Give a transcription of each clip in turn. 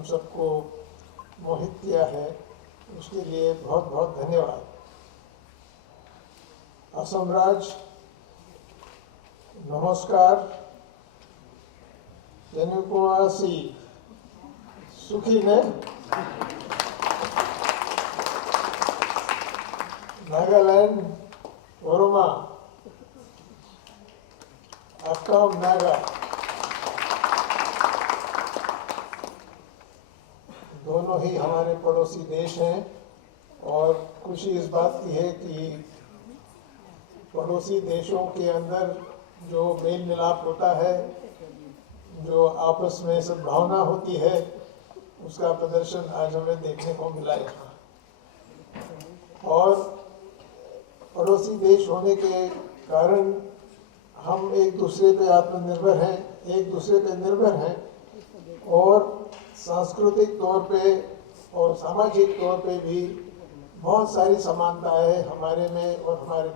सबको मोहित किया है, उसके लिए बहुत बहुत धन्यवाद। असम राज नमस्कार, तेनुकुआसी सुखी ने नागालैंड ओरोमा अक्काम नागा दोनों ही हमारे पड़ोसी देश हैं और खुशी इस बात की है कि पड़ोसी देशों के अंदर जो मेल मिलाप होता है, जो आपस में सद्भावना होती है, उसका प्रदर्शन आज हमें देखने को मिला यहाँ। और पड़ोसी देश होने के कारण हम एक दूसरे पे आत्मनिर्भर हैं, एक दूसरे पे निर्भर हैं और सांस्कृतिक तौर पे और सामाजिक तौर पे भी बहुत सारी समानताएं हमारे में और हमारे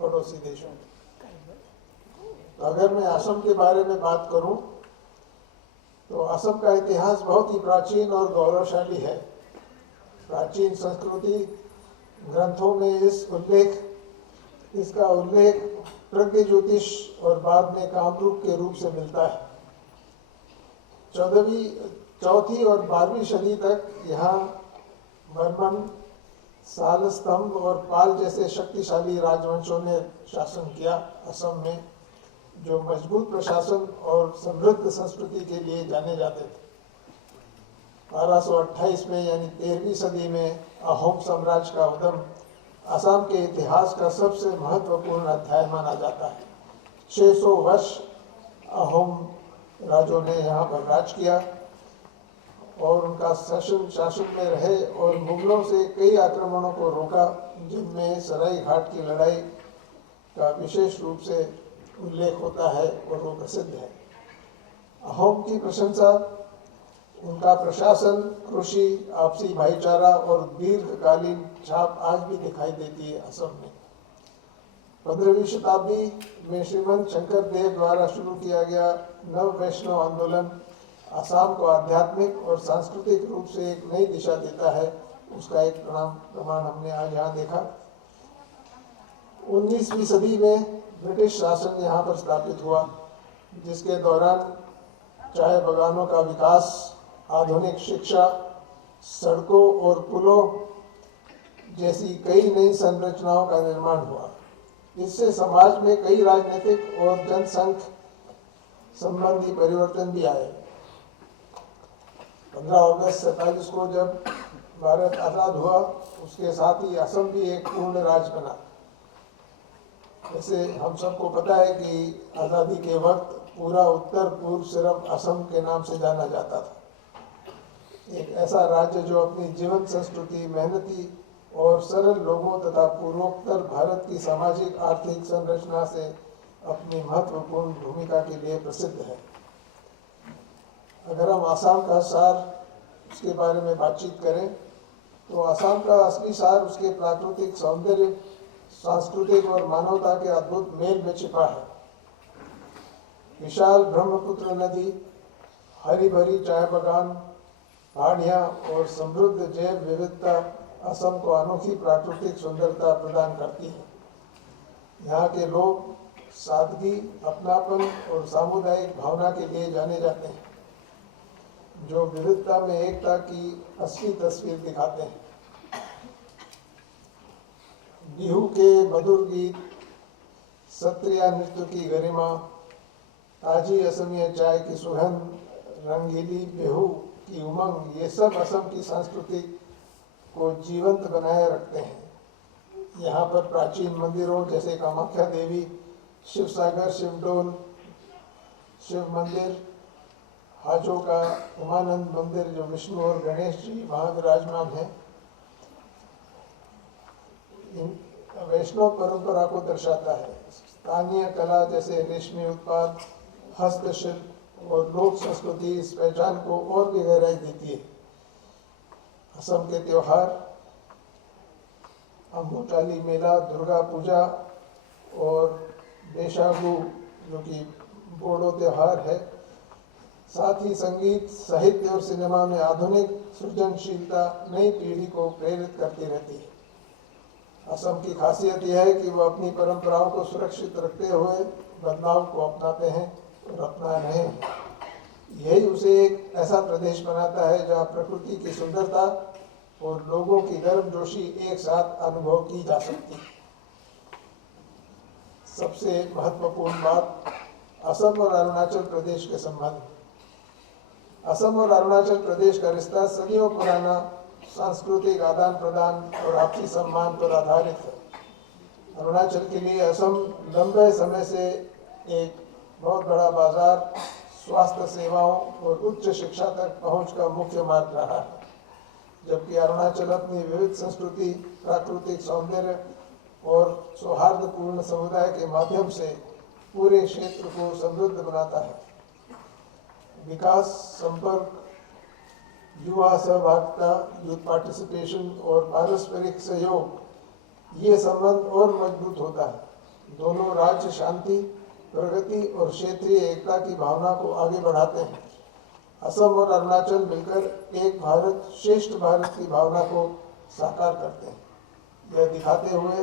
पड़ोसी देशों में। तो अगर मैं असम के बारे में बात करूं तो असम का इतिहास बहुत ही प्राचीन और गौरवशाली है। प्राचीन संस्कृति ग्रंथों में इसका उल्लेख प्रज्ञ ज्योतिष और बाद में कामरूप के रूप से मिलता है। चौथी और 12वीं सदी तक यहाँ बर्मन, सालस्तंभ और पाल जैसे शक्तिशाली राजवंशों ने शासन किया असम में, जो मजबूत प्रशासन और समृद्ध संस्कृति के लिए जाने जाते थे। 1228 में यानी 13वीं सदी में अहोम साम्राज्य का उदम असम के इतिहास का सबसे महत्वपूर्ण अध्याय माना जाता है। 600 वर्ष अहोम राजों ने यहाँ पर राज किया और उनका शासन में रहे और मुगलों से कई आक्रमणों को रोका, जिनमें सराय घाट की लड़ाई का विशेष रूप से उल्लेख होता है और वो प्रसिद्ध है। अहोम की प्रशंसा उनका प्रशासन, कृषि, आपसी भाईचारा और दीर्घकालीन छाप आज भी दिखाई देती है असम में। 15वीं शताब्दी में श्रीमंत शंकर देव द्वारा शुरू किया गया नव वैष्णव आंदोलन असम को आध्यात्मिक और सांस्कृतिक रूप से एक नई दिशा देता है। उसका एक प्रमाण हमने आज यहाँ देखा। 19वीं सदी में ब्रिटिश शासन यहाँ पर स्थापित हुआ, जिसके दौरान चाय बागानों का विकास, आधुनिक शिक्षा, सड़कों और पुलों जैसी कई नई संरचनाओं का निर्माण हुआ। इससे समाज में कई राजनीतिक और जनसंघ संबंधी परिवर्तन भी आए। 15 अगस्त 47 को जब भारत आज़ाद हुआ, उसके साथ ही असम भी एक पूर्ण राज्य बना। जैसे हम सबको पता है कि आज़ादी के वक्त पूरा उत्तर पूर्व सिर्फ असम के नाम से जाना जाता था। एक ऐसा राज्य जो अपनी जीवन संस्कृति, मेहनती और सरल लोगों तथा पूर्वोत्तर भारत की सामाजिक आर्थिक संरचना से अपनी महत्वपूर्ण भूमिका के लिए प्रसिद्ध है। अगर हम आसाम का सार, उसके बारे में बातचीत करें तो आसाम का असली सार उसके प्राकृतिक सौंदर्य, सांस्कृतिक और मानवता के अद्भुत मेल में छिपा है। विशाल ब्रह्मपुत्र नदी, हरी भरी चाय बागान, पहाड़ियाँ और समृद्ध जैव विविधता असम को अनोखी प्राकृतिक सुंदरता प्रदान करती है। यहाँ के लोग सादगी, अपनापन और सामुदायिक भावना के लिए जाने जाते हैं, जो विविधता में एकता की असली तस्वीर दिखाते हैं। बिहू के मधुर गीत, सत्रिया नृत्य की गरिमा, ताजी असमिया चाय की सुगंध, रंगीली बिहू की उमंग, ये सब असम की संस्कृति को जीवंत बनाए रखते हैं। यहाँ पर प्राचीन मंदिरों जैसे कामाख्या देवी, शिवसागर शिवडोल शिव मंदिर, हाजो का उमानंद मंदिर जो विष्णु और गणेश जी वहाँ विराजमान हैं, वैष्णव परंपरा को दर्शाता है। स्थानीय कला जैसे रेशमी उत्पाद, हस्तशिल्प और लोक संस्कृति इस पहचान को और भी गहराई देती है। असम के त्योहार, अम्बुटाली मेला, दुर्गा पूजा और बैसागु जो कि बोडो त्योहार है, साथ ही संगीत, साहित्य और सिनेमा में आधुनिक सृजनशीलता नई पीढ़ी को प्रेरित करती रहती है। असम की खासियत यह है कि वह अपनी परंपराओं को सुरक्षित रखते हुए बदलाव को अपनाते हैं और अपना रहे हैं। यही उसे एक ऐसा प्रदेश बनाता है जहाँ प्रकृति की सुंदरता और लोगों की गर्मजोशी एक साथ अनुभव की जा सकती है। सबसे महत्वपूर्ण बात, असम और अरुणाचल प्रदेश के संबंध। असम और अरुणाचल प्रदेश का रिश्ता सदियों पुराना, सांस्कृतिक आदान प्रदान और आपसी सम्मान पर आधारित है। अरुणाचल के लिए असम लंबे समय से एक बहुत बड़ा बाजार, स्वास्थ्य सेवाओं और उच्च शिक्षा तक पहुंच का मुख्य मार्ग रहा है, जबकि अरुणाचल अपनी विविध संस्कृति, प्राकृतिक सौंदर्य और सौहार्दपूर्ण समुदाय के माध्यम से पूरे क्षेत्र को समृद्ध बनाता है। विकास, संपर्क, युवा सहभागिता, यूथ पार्टिसिपेशन और पारस्परिक सहयोग, ये संबंध और मजबूत होता है। दोनों राज्य शांति, प्रगति और क्षेत्रीय एकता की भावना को आगे बढ़ाते हैं। असम और अरुणाचल मिलकर एक भारत श्रेष्ठ भारत की भावना को साकार करते हैं, यह दिखाते हुए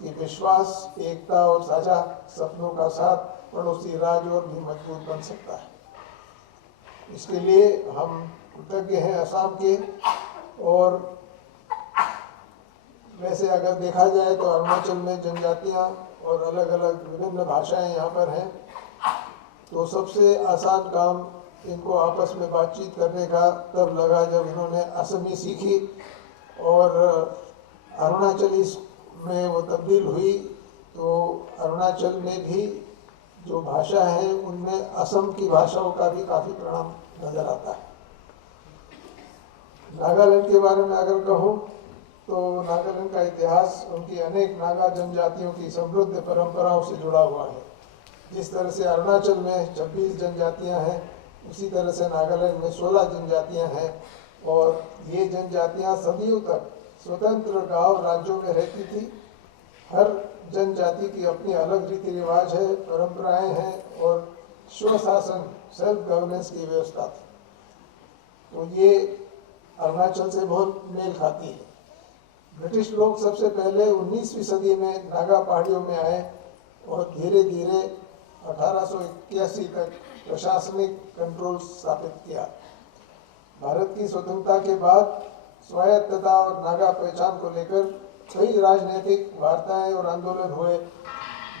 कि विश्वास, एकता और साझा सपनों का साथ पड़ोसी राज्य और भी मजबूत बन सकता है। इसके लिए हम कृतज्ञ हैं असम के। और वैसे अगर देखा जाए तो अरुणाचल में जनजातियाँ और अलग अलग विभिन्न भाषाएं यहाँ पर हैं, तो सबसे आसान काम इनको आपस में बातचीत करने का तब लगा जब इन्होंने असमी सीखी और अरुणाचली में वो तब्दील हुई। तो अरुणाचल में भी जो भाषा है उनमें असम की भाषाओं का भी काफ़ी परिणाम नजर आता है। नागालैंड के बारे में अगर कहूँ तो नागालैंड का इतिहास उनकी अनेक नागा जनजातियों की समृद्ध परंपराओं से जुड़ा हुआ है। जिस तरह से अरुणाचल में 26 जनजातियाँ हैं, उसी तरह से नागालैंड में 16 जनजातियाँ हैं और ये जनजातियाँ सदियों तक स्वतंत्र गांव राज्यों में रहती थी। हर जनजाति की अपनी अलग रीति रिवाज है, परंपराएं हैं और स्वशासन, सेल्फ गवर्नेंस की व्यवस्था थी। तो ये अरुणाचल से बहुत मेल खाती है। ब्रिटिश लोग सबसे पहले 19वीं सदी में नागा पहाड़ियों में आए और धीरे धीरे 1881 तक प्रशासनिक कंट्रोल स्थापित किया। भारत की स्वतंत्रता के बाद स्वायत्तता और नागा पहचान को लेकर कई राजनीतिक वार्ताएं और आंदोलन हुए,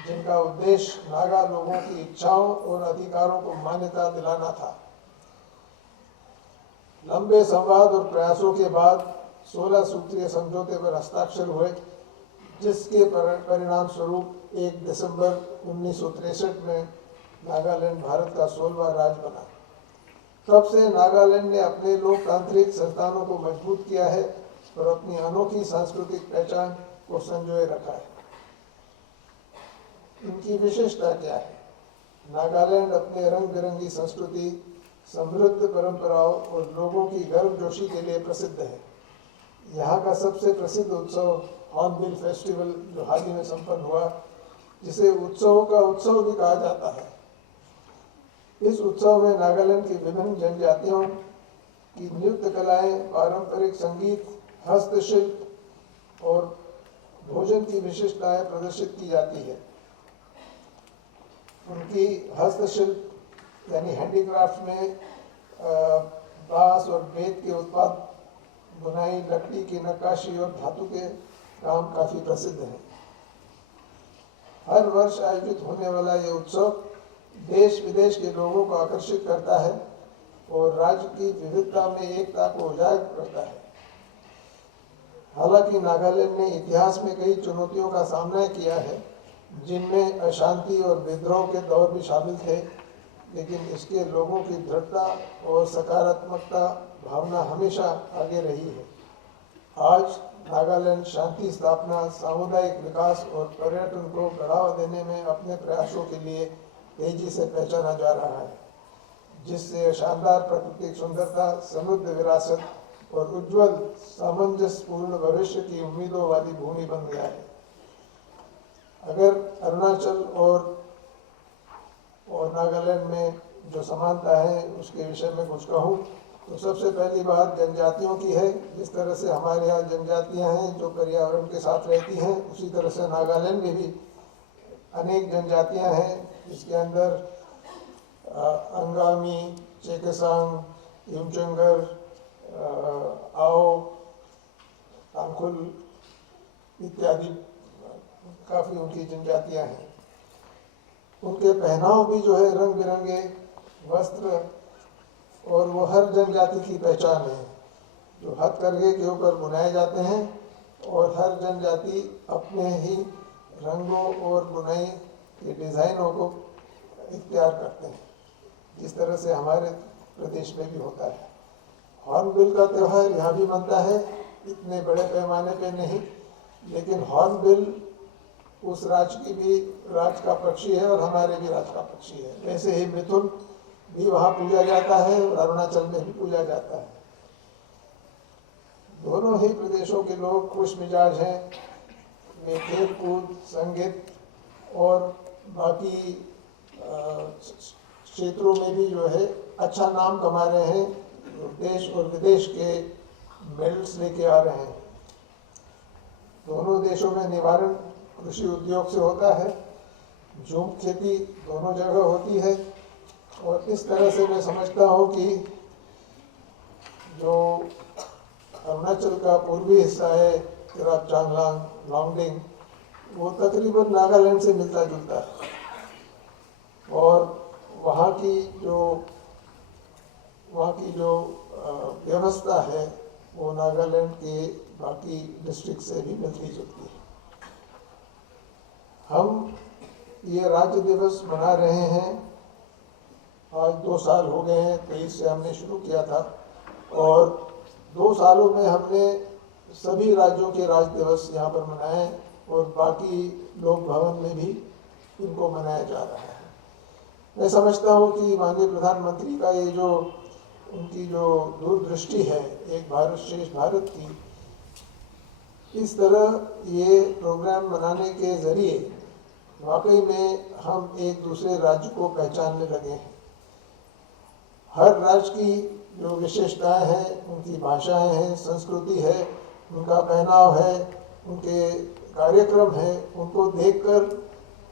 जिनका उद्देश्य नागा लोगों की इच्छाओं और अधिकारों को मान्यता दिलाना था। लंबे संवाद और प्रयासों के बाद 16 सूत्रीय समझौते पर हस्ताक्षर हुए, जिसके परिणाम स्वरूप 1 दिसंबर 1963 में नागालैंड भारत का 16वां राज्य बना। तब से नागालैंड ने अपने लोकतांत्रिक संस्थानों को मजबूत किया है और अपनी अनोखी सांस्कृतिक पहचान को संजोए रखा है। इनकी विशेषता क्या है? नागालैंड अपने रंग बिरंगी संस्कृति, समृद्ध परंपराओं और लोगों की गर्मजोशी के लिए प्रसिद्ध है। यहाँ का सबसे प्रसिद्ध उत्सव हॉर्नबिल फेस्टिवल, जो हाल ही में संपन्न हुआ, जिसे उत्सवों का उत्सव भी कहा जाता है। इस उत्सव में नागालैंड की विभिन्न जनजातियों की नृत्य कलाएं, पारंपरिक संगीत, हस्तशिल्प और भोजन की विशिष्टताएं प्रदर्शित की जाती है। उनकी हस्तशिल्प यानी हैंडीक्राफ्ट में बांस और बेत के उत्पाद, बुनाई, लकड़ी की नक्काशी और धातु के काम काफी प्रसिद्ध हैं। हर वर्ष आयोजित होने वाला ये उत्सव देश विदेश के लोगों को आकर्षित करता है और राज्य की विविधता में एकता को उजागर करता है। हालांकि नागालैंड ने इतिहास में कई चुनौतियों का सामना किया है, जिनमें अशांति और विद्रोह के दौर भी शामिल थे, लेकिन इसके लोगों की दृढ़ता और सकारात्मकता भावना हमेशा आगे रही है। आज नागालैंड शांति स्थापना, सामुदायिक विकास और पर्यटन को बढ़ावा देने में अपने प्रयासों के लिए तेजी से पहचाना जा रहा है, जिससे शानदार प्राकृतिक सुंदरता, समृद्ध विरासत और उज्जवल सामंजस्यपूर्ण भविष्य की उम्मीदों वाली भूमि बन गया है। अगर अरुणाचल और नागालैंड में जो समानता है उसके विषय में कुछ कहूँ तो सबसे पहली बात जनजातियों की है। जिस तरह से हमारे यहाँ जनजातियाँ हैं जो पर्यावरण के साथ रहती हैं, उसी तरह से नागालैंड में भी अनेक जनजातियाँ हैं, जिसके अंदर अंगामी, चेकसांग, युमचंगर, आओ, तांगखुल इत्यादि काफ़ी उनकी जनजातियाँ हैं। उनके पहनाव भी जो है रंग बिरंगे वस्त्र, और वो हर जनजाति की पहचान है, जो हथकरघे के ऊपर बुनाए जाते हैं और हर जनजाति अपने ही रंगों और बुनाई के डिज़ाइनों को इख्तियार करते हैं, जिस तरह से हमारे प्रदेश में भी होता है। हॉर्नबिल का त्यौहार यहाँ भी बनता है, इतने बड़े पैमाने पे नहीं, लेकिन हॉर्नबिल उस राज्य का पक्षी है और हमारे भी राज्य का पक्षी है। वैसे ही मिथुन भी वहाँ पूजा जाता है और अरुणाचल में भी पूजा जाता है। दोनों ही प्रदेशों के लोग खुश मिजाज हैं। वे खेल कूद, संगीत और बाकी क्षेत्रों में भी जो है अच्छा नाम कमा रहे हैं, देश और विदेश के मेडल्स लेके आ रहे हैं। दोनों देशों में निवारण कृषि उद्योग से होता है, झूम खेती दोनों जगह होती है, और इस तरह से मैं समझता हूँ कि जो अरुणाचल का पूर्वी हिस्सा है, तिराप चांगलांग, लॉन्गडिंग, वो तकरीबन नागालैंड से मिलता जुलता है, और वहाँ की जो व्यवस्था है वो नागालैंड के बाकी डिस्ट्रिक्ट से भी मिलती जुलती है। हम ये राज्य दिवस मना रहे हैं, आज 2 साल हो गए हैं, 23 से हमने शुरू किया था, और 2 सालों में हमने सभी राज्यों के राज्य दिवस यहाँ पर मनाए और बाकी लोक भवन में भी इनको मनाया जा रहा है। मैं समझता हूँ कि माननीय प्रधानमंत्री का ये जो उनकी जो दूरदृष्टि है एक भारत श्रेष्ठ भारत की, इस तरह ये प्रोग्राम मनाने के जरिए वाकई में हम एक दूसरे राज्य को पहचानने लगे हैं। हर राज्य की जो विशेषताएं हैं, उनकी भाषाएं हैं, संस्कृति है, उनका पहनाव है, उनके कार्यक्रम है, उनको देखकर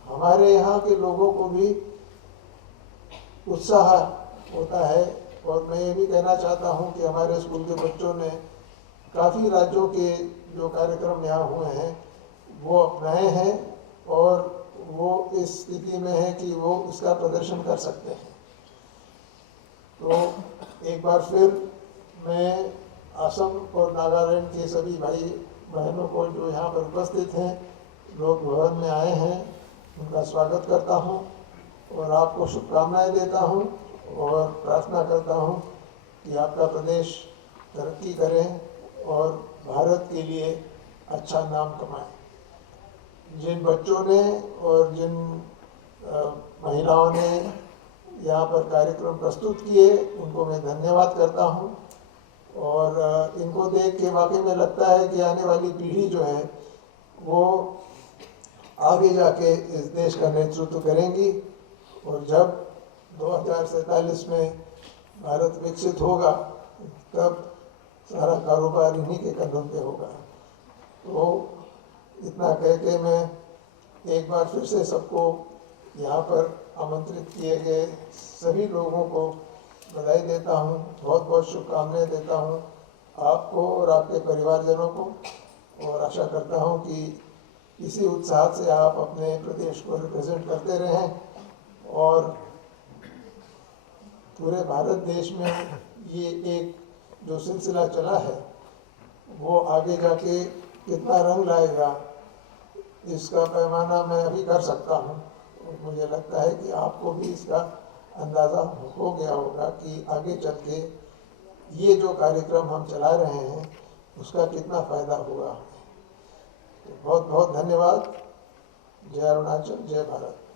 हमारे यहाँ के लोगों को भी उत्साह होता है। और मैं ये भी कहना चाहता हूँ कि हमारे स्कूल के बच्चों ने काफ़ी राज्यों के जो कार्यक्रम यहाँ हुए हैं वो अपनाए हैं और वो इस स्थिति में है कि वो उसका प्रदर्शन कर सकते हैं। तो एक बार फिर मैं असम और नागालैंड के सभी भाई बहनों को जो यहाँ पर उपस्थित हैं, लोग भवन में आए हैं, उनका स्वागत करता हूँ और आपको शुभकामनाएं देता हूँ और प्रार्थना करता हूँ कि आपका प्रदेश तरक्की करे और भारत के लिए अच्छा नाम कमाए। जिन बच्चों ने और जिन महिलाओं ने यहाँ पर कार्यक्रम प्रस्तुत किए उनको मैं धन्यवाद करता हूँ और इनको देख के वाकई में लगता है कि आने वाली पीढ़ी जो है वो आगे जाके इस देश का नेतृत्व करेंगी और जब 2047 में भारत विकसित होगा तब सारा कारोबार इन्हीं के कंधों पे होगा। तो इतना कह के मैं एक बार फिर से सबको यहाँ पर आमंत्रित किए गए सभी लोगों को बधाई देता हूँ, बहुत बहुत शुभकामनाएं देता हूँ आपको और आपके परिवारजनों को और आशा करता हूँ कि इसी उत्साह से आप अपने प्रदेश को रिप्रेजेंट करते रहें और पूरे भारत देश में ये एक जो सिलसिला चला है वो आगे जाके कितना रंग लाएगा इसका पैमाना मैं अभी कर सकता हूँ और मुझे लगता है कि आपको भी इसका अंदाज़ा हो गया होगा कि आगे चल के ये जो कार्यक्रम हम चला रहे हैं उसका कितना फ़ायदा होगा। तो बहुत बहुत धन्यवाद। जय अरुणाचल, जय भारत।